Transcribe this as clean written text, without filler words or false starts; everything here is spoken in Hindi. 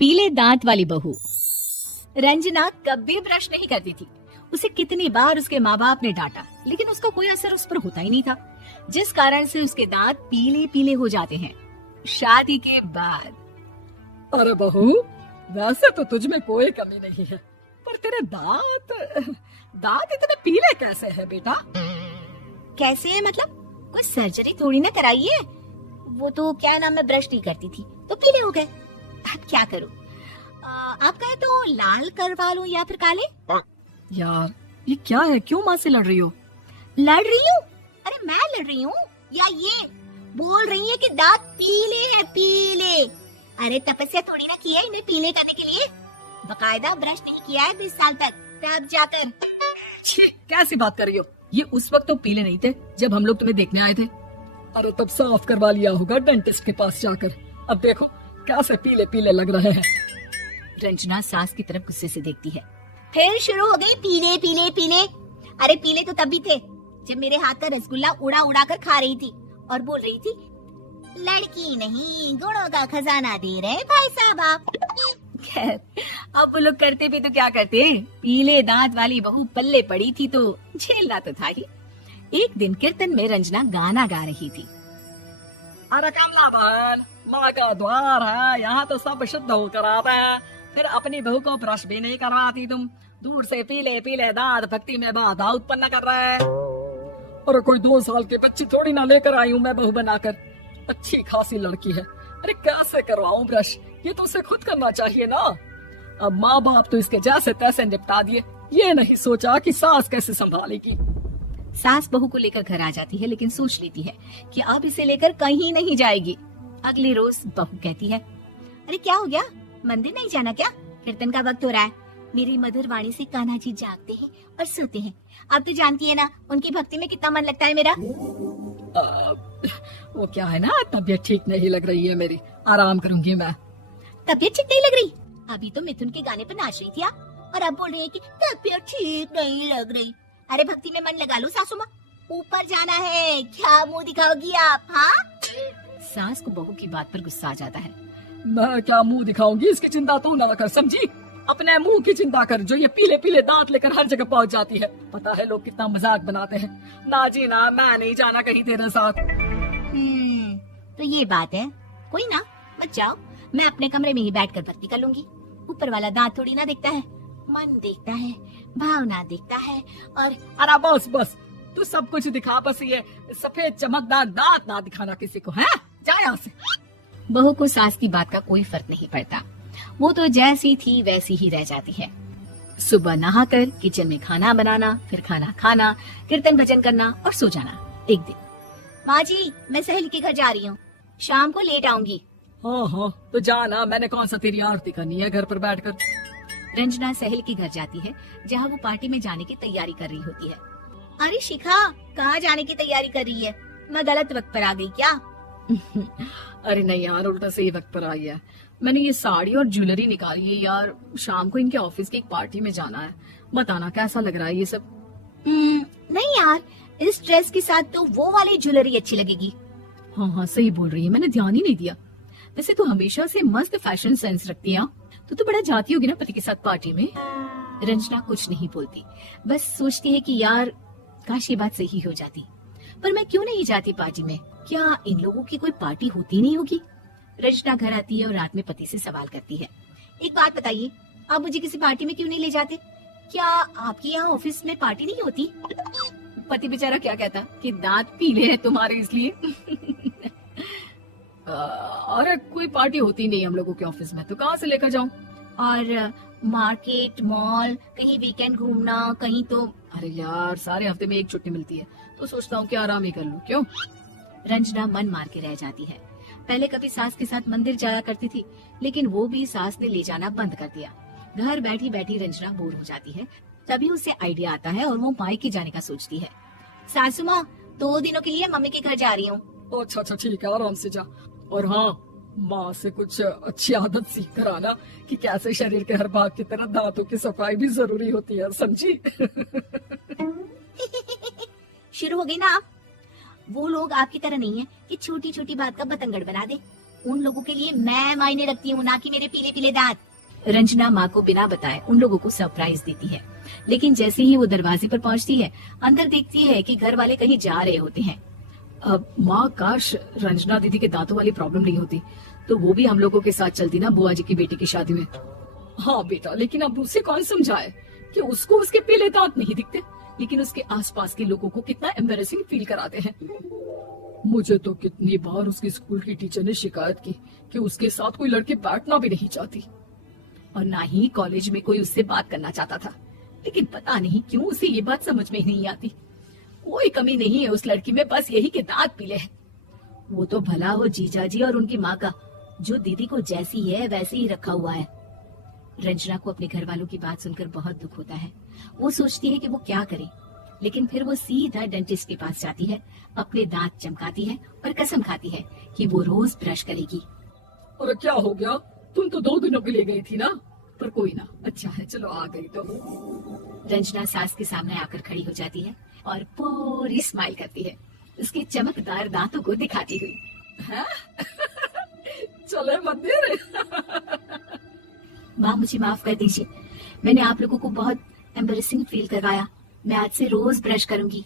पीले दांत वाली बहू। रंजना कभी ब्रश नहीं करती थी। उसे कितनी बार उसके माँ बाप ने डांटा, लेकिन उसका कोई असर उस पर होता ही नहीं था, जिस कारण से उसके दांत पीले पीले हो जाते हैं। शादी के बाद। अरे बहू, वैसे तो तुझ में कोई कमी नहीं है, पर तेरे दांत इतने पीले कैसे हैं बेटा? कैसे है मतलब? कोई सर्जरी थोड़ी ना कराई है। वो तो क्या नाम, मैं ब्रश नहीं करती थी तो पीले हो गए। अब क्या करूं? आप कहे तो लाल करवा लूं या फिर काले? यार ये क्या है, क्यों माँ से लड़ रही हो? लड़ रही हूँ? अरे मैं लड़ रही हूँ या ये बोल रही है कि दांत पीले हैं पीले? अरे तपस्या थोड़ी ना की है इन्हें पीले करने के लिए। बकायदा ब्रश नहीं किया है 20 साल तक, तब जाकर। कैसी बात कर रही हो? ये उस वक्त तो पीले नहीं थे जब हम लोग तुम्हें देखने आए थे। अरे तब साफ करवा लिया होगा डेंटिस्ट के पास जाकर। अब देखो कैसे पीले पीले लग रहे हैं। रंजना सास की तरफ गुस्से से देखती है। फिर शुरू हो गई पीले पीले पीले। अरे पीले तो तब भी थे जब मेरे हाथ का रसगुल्ला उड़ा उड़ा कर खा रही थी और बोल रही थी, लड़की नहीं गुणों का खजाना दे रहे भाई साहब आप। खैर अब वो लोग करते भी तो क्या करते, पीले दांत वाली बहू पल्ले पड़ी थी तो झेलना तो था ही। एक दिन कीर्तन में रंजना गाना गा रही थी। अरे कमला बहन, माँ का द्वार है, यहाँ तो सब शुद्ध होकर आता है, फिर अपनी बहू को ब्रश भी नहीं करवाती तुम। दूर से पीले पीले दांत भक्ति में बाधा उत्पन्न कर रहा है। अरे कोई 2 साल की बच्ची थोड़ी ना लेकर आई हूँ मैं बहू बनाकर, अच्छी खासी लड़की है। अरे कैसे करवाऊं ब्रश, ये तो उसे खुद करना चाहिए ना। अब माँ बाप तो इसके जैसे तैसे निपटा दिए, ये नहीं सोचा कि सास कैसे संभालेगी। सास बहू को लेकर घर आ जाती है, लेकिन सोच लेती है कि अब इसे लेकर कहीं नहीं जाएगी। अगले रोज बहू कहती है, अरे क्या हो गया, मंदिर नहीं जाना क्या? कीर्तन का वक्त हो रहा है। मेरी मधुर वाणी से कान्हा जी जागते हैं और सोते हैं। अब तो जानती है ना उनकी भक्ति में कितना मन लगता है मेरा। वो क्या है ना, तबीयत ठीक नहीं लग रही है मेरी, आराम करूंगी मैं। तबीयत ठीक नहीं लग रही? अभी तो मिथुन के गाने पर नाच रही थी आप, और अब बोल रही है कि तबीयत ठीक नहीं लग रही। अरे भक्ति में मन लगा लो सासू माँ, ऊपर जाना है, क्या मुंह दिखाओगी आप? हाँ, सास को बहू की बात पर गुस्सा आ जाता है। मैं क्या मुंह दिखाऊंगी, इसकी चिंता तू ना कर, समझी? अपने मुंह की चिंता कर, जो ये पीले पीले दांत लेकर हर जगह पहुंच जाती है। पता है लोग कितना मजाक बनाते हैं। ना जी ना, मैं नहीं जाना कहीं तेरे साथ। तो ये बात है, कोई ना, मत जाओ, मैं अपने कमरे में ही बैठकर भक्ति कर लूंगी। ऊपर वाला दांत थोड़ी ना देखता है, मन देखता है, भावना देखता है। और अरे बस बस, तू सब कुछ दिखा, बस ये सफेद चमकदार दांत ना दिखाना किसी को, है? जा यहाँ से। बहू को सास की बात का कोई फर्क नहीं पड़ता, वो तो जैसी थी वैसी ही रह जाती है। सुबह नहाकर किचन में खाना बनाना, फिर खाना खाना, कीर्तन भजन करना और सो जाना। एक दिन, माँ जी मैं सहेली के घर जा रही हूँ, शाम को लेट आऊंगी। हाँ हाँ तो जाना, मैंने कौन सा तेरी आरती करनी है घर पर बैठकर। रंजना सहेली के घर जाती है, जहाँ वो पार्टी में जाने की तैयारी कर रही होती है। अरे शिखा, कहाँ जाने की तैयारी कर रही है? मैं गलत वक्त पर आ गई क्या? अरे नहीं यार, उल्टा सही वक्त पर आई है। मैंने ये साड़ी और ज्वेलरी निकाली है यार, शाम को इनके ऑफिस की एक पार्टी में जाना है। बताना कैसा लग रहा है ये सब? नहीं यार, इस ड्रेस के साथ तो वो वाली ज्वेलरी अच्छी लगेगी। हाँ हाँ सही बोल रही है, मैंने ध्यान ही नहीं दिया। वैसे तो हमेशा से मस्त फैशन सेंस रखती है। तो बड़ा जाती होगी ना पति के साथ पार्टी में। रंजना कुछ नहीं बोलती, बस सोचती है कि यार काश ये बात सही हो जाती, पर मैं क्यों नहीं जाती पार्टी में? क्या इन लोगों की कोई पार्टी होती नहीं होगी? रंजना घर आती है और रात में पति से सवाल करती है, एक बात बताइए, आप मुझे किसी पार्टी में क्यों नहीं ले जाते? क्या आपके यहाँ ऑफिस में पार्टी नहीं होती? पति बेचारा क्या कहता कि दांत पीले हैं तुम्हारे इसलिए। अरे कोई पार्टी होती नहीं हम लोगों के ऑफिस में, तो कहाँ से लेकर जाऊं? और मार्केट, मॉल, कहीं वीकेंड घूमना, कहीं तो। अरे यार सारे हफ्ते में एक छुट्टी मिलती है, तो सोचता हूँ कि आराम ही कर लूं। क्यों? रंजना मन मार के रह जाती है। पहले कभी सास के साथ मंदिर जाया करती थी, लेकिन वो भी सास ने ले जाना बंद कर दिया। घर बैठी बैठी रंजना बोर हो जाती है। तभी उसे आइडिया आता है और वो मायके जाने का सोचती है। सासू माँ, 2 दिनों के लिए मम्मी के घर जा रही हूँ। अच्छा ठीक है, आराम से जा। और हाँ, माँ से कुछ अच्छी आदत सीख कर आना कि कैसे शरीर के हर भाग की तरह दांतों की सफाई भी जरूरी होती है, समझी? शुरू हो गई ना आप? वो लोग आपकी तरह नहीं है कि छोटी छोटी बात का बतंगड़ बना दे। उन लोगों के लिए मैं मायने रखती हूँ, ना कि मेरे पीले पीले दांत। रंजना माँ को बिना बताए उन लोगों को सरप्राइज देती है, लेकिन जैसे ही वो दरवाजे पर पहुंचती है, अंदर देखती है कि घर वाले कहीं जा रहे होते हैं। अब माँ, काश रंजना दीदी के दांतों वाली प्रॉब्लम नहीं होती तो वो भी हम लोगों के साथ चलती ना बुआ जी की बेटी की शादी में। हाँ बेटा, लेकिन अब उसे कौन समझाए कि उसको उसके पीले दांत नहीं दिखते, लेकिन उसके आसपास के लोगों को कितना एम्बैरेसिंग फील कराते हैं। मुझे तो कितनी बार उसकी स्कूल की टीचर ने शिकायत की कि उसके साथ कोई लड़की बैठना भी नहीं चाहती, और ना ही कॉलेज में कोई उससे बात करना चाहता था, लेकिन पता नहीं क्यों उसे ये बात समझ में नहीं आती। कोई कमी नहीं है उस लड़की में, बस यही कि दांत पीले हैं। वो तो भला हो जीजा जी और उनकी माँ का, जो दीदी को जैसी है वैसे ही रखा हुआ है। रंजना को अपने घर वालों की बात सुनकर बहुत दुख होता है। वो सोचती है कि वो क्या करे, लेकिन फिर वो सीधा डेंटिस्ट के पास जाती है, अपने दांत चमकाती है और कसम खाती है कि वो रोज ब्रश करेगी। और क्या हो गया, तुम तो 2 दिनों के लिए गई थी ना, पर कोई ना, अच्छा है चलो आ गई तो। रंजना सास के सामने आकर खड़ी हो जाती है और पूरी स्माइल करती है, उसके चमकदार दांतों को दिखाती हुई। चले मंदिर। माँ मुझे माफ कर दीजिए, मैंने आप लोगों को बहुत एम्बैरेसिंग फील करवाया। मैं आज से रोज ब्रश करूंगी।